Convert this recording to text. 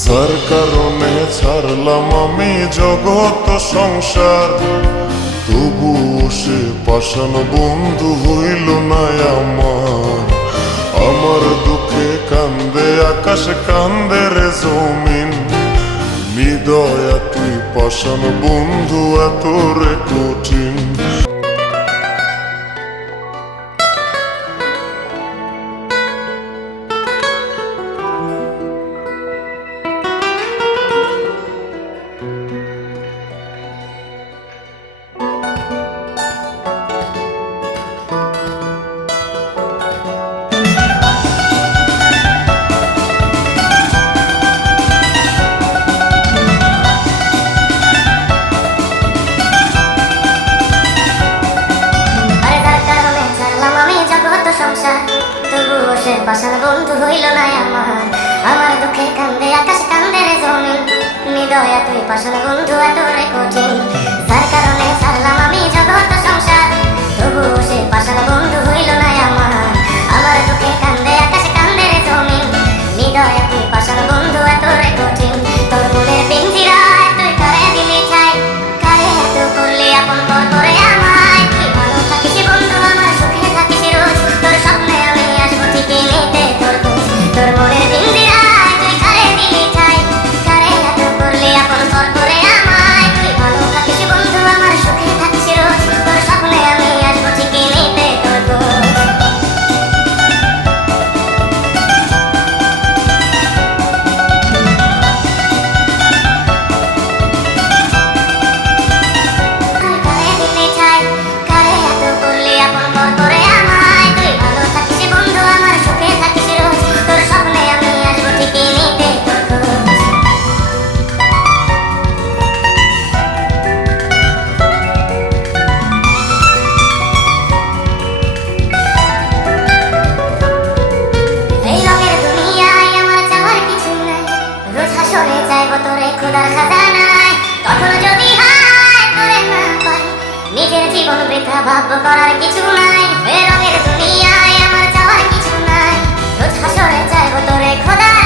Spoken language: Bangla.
যার কারণে ছাড়লাম আমি জগৎ সংসার, তবু সে পাষাণ বন্ধু হইল না আমার। আমার দুঃখে কান্দে আকাশ, কান্দে রে জমিন, নিদয়া তুই পাষাণ বন্ধু এত রে কঠিন। তবুও সে পাষাণ বন্ধু হইল না আমার। আমার দুঃখে কান্দে আকাশ, কান্দে রে জমিন, নিদয়া তুই পাষাণ বন্ধু এত রে কঠিন। যার কারণে ছাড়লাম আমি জগৎ সংসার, তবুও সে পাষাণ বন্ধু হইল না আমার। আমার দুঃখে কান্দে আকাশ, কান্দে রে জমিন, নিদয়া তুই পাষাণ বন্ধু এত রে কঠিন। তোর মনের পিঞ্জিরায় তুই কারে দিলি ঠাই, কারে এত করলি আপন পর করে আমায়। তুই ভালো থাকিস বন্ধু, আমার সুখে থাকিস রোজ, তোর স্বপ্নে আমি আসবো ঠিকই নিতে তোর খোঁজ। তোর মনের পিঞ্জিরায় তুই কারে দিলি ঠাই, কারে এত করলি আপন পর করে আমায়। তুই ভালো থাকিস বন্ধু, আমার সুখে থাকিস রোজ, তোর স্বপ্নে আমি আসবো ঠিকই নিতে তোর খোঁজ। খোদার খাজানায় তখন যদি হায় তোরে না পাই, নিজের জীবন বৃথা ভাব করার কিছু নাই। রঙের দুনিয়ায় আমার চাওয়ার কিছু নাই, রোজ হাসরে চাইবো তোরে খোদা।